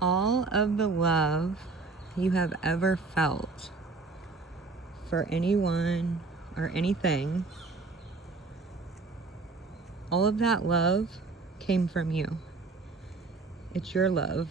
All of the love you have ever felt for anyone or anything, all of that love came from you. It's your love.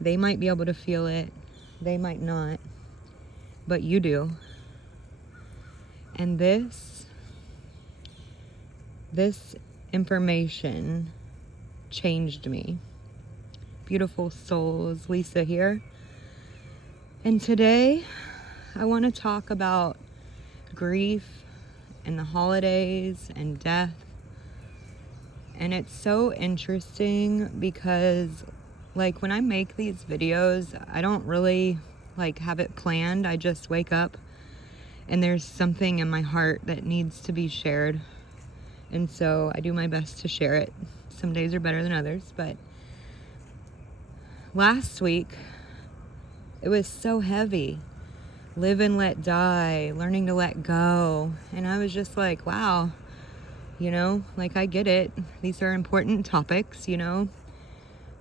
They might be able to feel it, they might not, but you do. And this information changed me. Beautiful souls, Lisa here. And today I want to talk about grief and the holidays and death. And it's so interesting because when I make these videos, I don't really have it planned. I just wake up and there's something in my heart that needs to be shared. And so I do my best to share it. Some days are better than others, but last week it was so heavy. Live and let die, learning to let go. And I was just like, wow, I get it. These are important topics,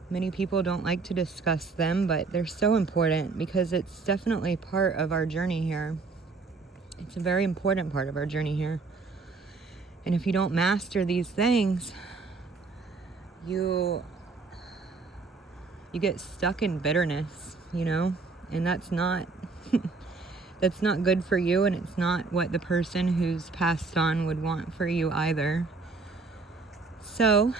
Many people don't like to discuss them, but they're so important because it's definitely part of our journey here. It's a very important part of our journey here. And if you don't master these things, you get stuck in bitterness, and that's not that's not good for you, and it's not what the person who's passed on would want for you either. So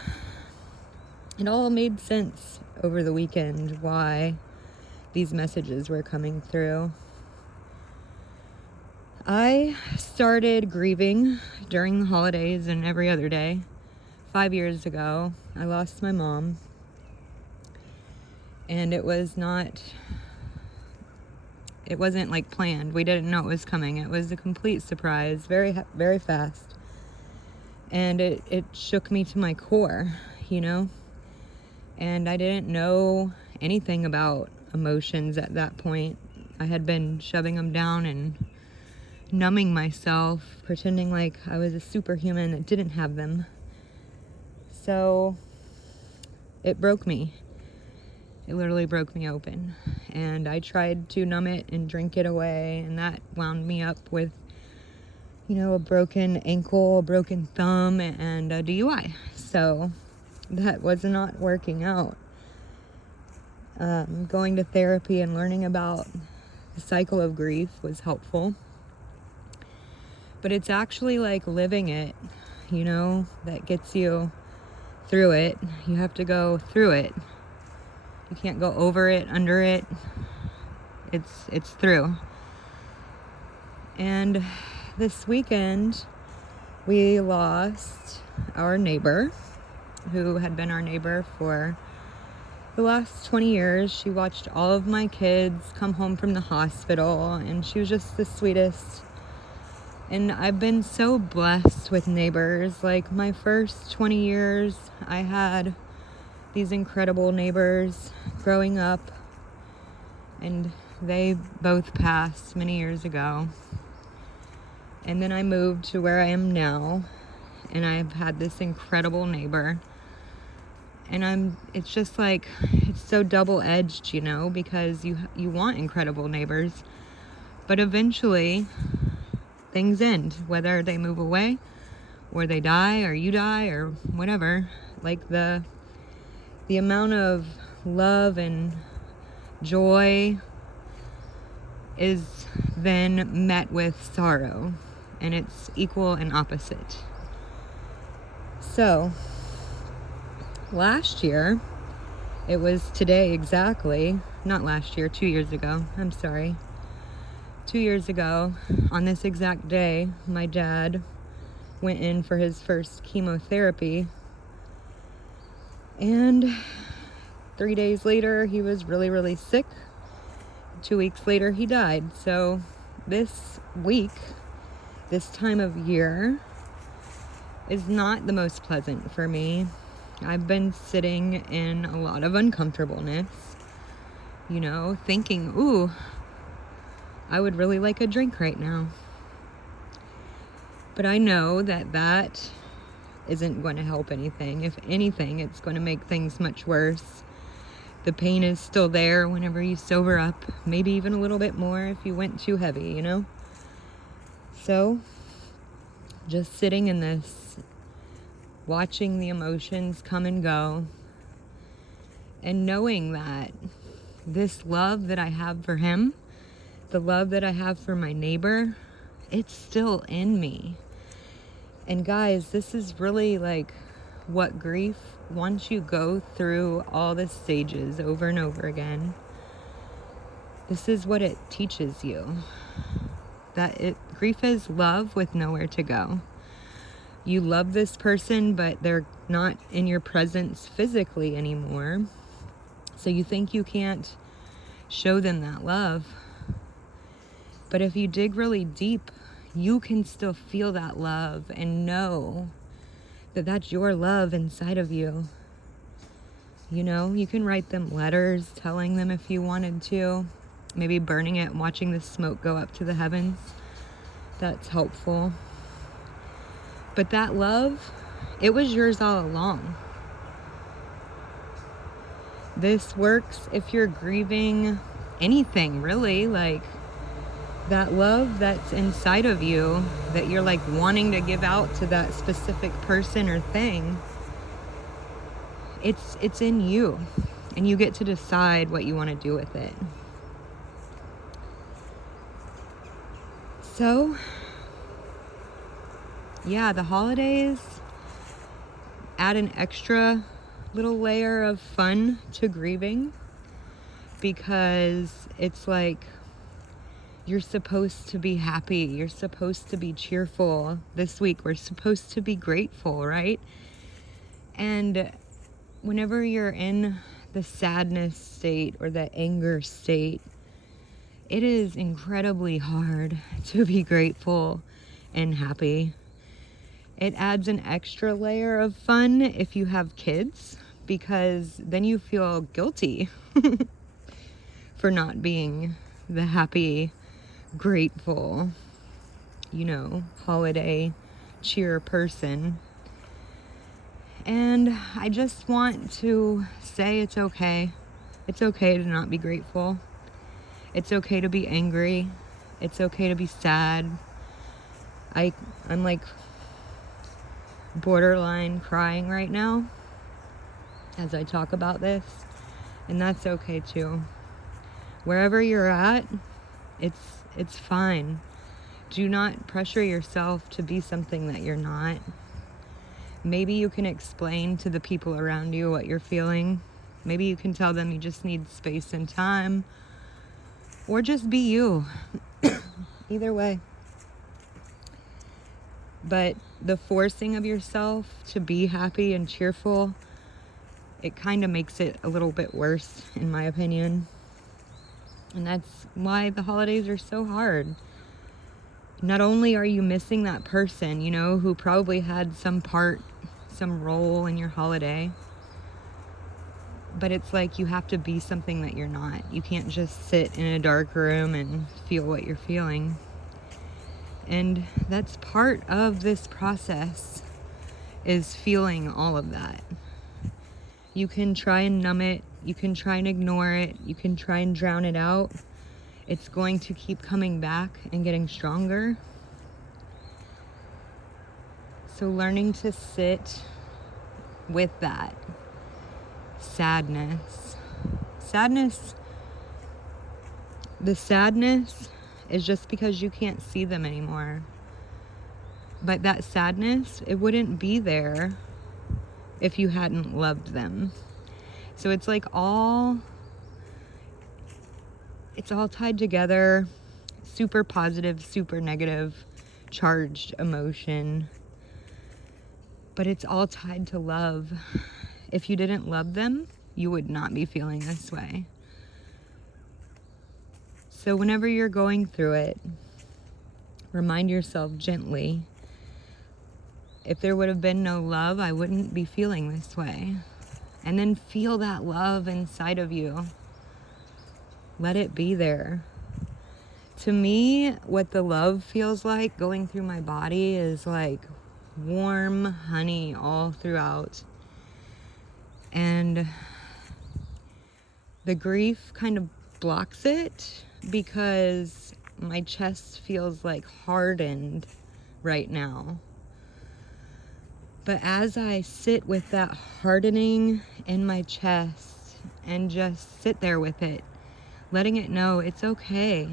it all made sense over the weekend why these messages were coming through. I started grieving during the holidays and every other day. 5 years ago, I lost my mom. And it wasn't planned. We didn't know it was coming. It was a complete surprise, very, very fast. And it shook me to my core, And I didn't know anything about emotions at that point. I had been shoving them down and numbing myself, pretending like I was a superhuman that didn't have them. So it broke me. It literally broke me open. And I tried to numb it and drink it away, and that wound me up with, a broken ankle, a broken thumb, and a DUI. So that was not working out. Going to therapy and learning about the cycle of grief was helpful. But it's actually living it, that gets you through it. You have to go through it. You can't go over it, under it. It's through. And this weekend, we lost our neighbor, who had been our neighbor for the last 20 years. She watched all of my kids come home from the hospital, and she was just the sweetest. And I've been so blessed with neighbors. My first 20 years, I had these incredible neighbors growing up, and they both passed many years ago. And then I moved to where I am now, and I've had this incredible neighbor. And it's just it's so double-edged, because you want incredible neighbors, but eventually things end, whether they move away or they die or you die or whatever. The amount of love and joy is then met with sorrow, and it's equal and opposite. So last year, it was today exactly, not last year, 2 years ago, I'm sorry. 2 years ago, on this exact day, my dad went in for his first chemotherapy. And 3 days later, he was really, really sick. 2 weeks later, he died. So this week, this time of year, is not the most pleasant for me. I've been sitting in a lot of uncomfortableness, thinking, ooh, I would really like a drink right now. But I know that isn't going to help anything. If anything, it's going to make things much worse. The pain is still there whenever you sober up, maybe even a little bit more if you went too heavy, you know? So, just sitting in this, watching the emotions come and go, and knowing that this love that I have for him, the love that I have for my neighbor, it's still in me. And guys, this is really like what grief, once you go through all the stages over and over again, this is what it teaches you. Grief is love with nowhere to go. You love this person, but they're not in your presence physically anymore. So you think you can't show them that love. But if you dig really deep, you can still feel that love and know that that's your love inside of you. You know, you can write them letters telling them if you wanted to, maybe burning it and watching the smoke go up to the heavens. That's helpful. But that love, it was yours all along. This works if you're grieving anything, really, like that love that's inside of you that you're like wanting to give out to that specific person or thing. It's in you, and you get to decide what you want to do with it. So, yeah, the holidays add an extra little layer of fun to grieving, because it's like you're supposed to be happy. You're supposed to be cheerful. This week we're supposed to be grateful, right? And whenever you're in the sadness state or the anger state, it is incredibly hard to be grateful and happy. It adds an extra layer of fun if you have kids, because then you feel guilty for not being the happy, grateful, holiday cheer person. And I just want to say it's okay. It's okay to not be grateful. It's okay to be angry. It's okay to be sad. I'm like borderline crying right now as I talk about this, and that's okay too. Wherever you're at, it's fine. Do not pressure yourself to be something that you're not. Maybe you can explain to the people around you what you're feeling. Maybe you can tell them you just need space and time, or just be you. Either way. But the forcing of yourself to be happy and cheerful, it kind of makes it a little bit worse, in my opinion. And that's why the holidays are so hard. Not only are you missing that person, who probably had some role in your holiday, but it's like you have to be something that you're not. You can't just sit in a dark room and feel what you're feeling. And that's part of this process, is feeling all of that. You can try and numb it. You can try and ignore it. You can try and drown it out. It's going to keep coming back and getting stronger. So learning to sit with that sadness. The sadness is just because you can't see them anymore. But that sadness, it wouldn't be there if you hadn't loved them. So it's like it's all tied together, super positive, super negative, charged emotion. But it's all tied to love. If you didn't love them, you would not be feeling this way. So whenever you're going through it, remind yourself gently, if there would have been no love, I wouldn't be feeling this way. And then feel that love inside of you. Let it be there. To me, what the love feels like going through my body is like warm honey all throughout. And The grief kind of blocks it because my chest feels like hardened right now. But as I sit with that hardening in my chest and just sit there with it, letting it know it's okay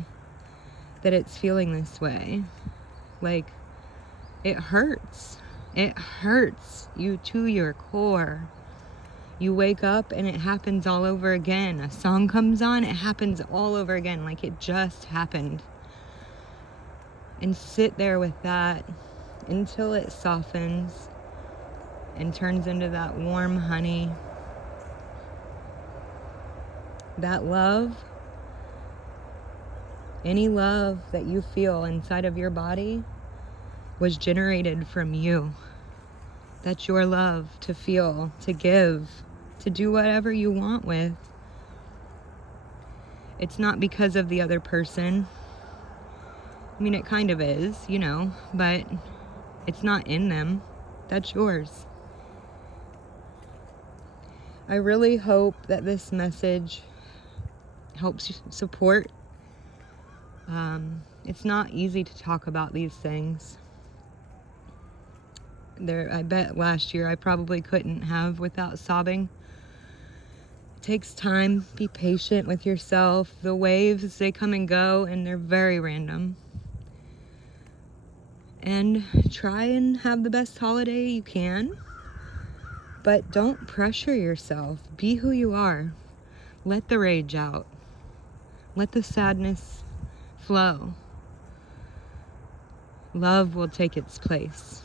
that it's feeling this way. Like, it hurts. It hurts you to your core. You wake up and it happens all over again. A song comes on, it happens all over again, like it just happened. And sit there with that until it softens and turns into that warm honey. That love, any love that you feel inside of your body was generated from you. That's your love to feel, to give, to do whatever you want with. It's not because of the other person. I mean, it kind of is, you know, but it's not in them. That's yours. I really hope that this message helps you support. It's not easy to talk about these things. I bet last year I probably couldn't have without sobbing. It takes time. Be patient with yourself. The waves, they come and go, and they're very random. And try and have the best holiday you can. But don't pressure yourself. Be who you are. Let the rage out. Let the sadness flow. Love will take its place.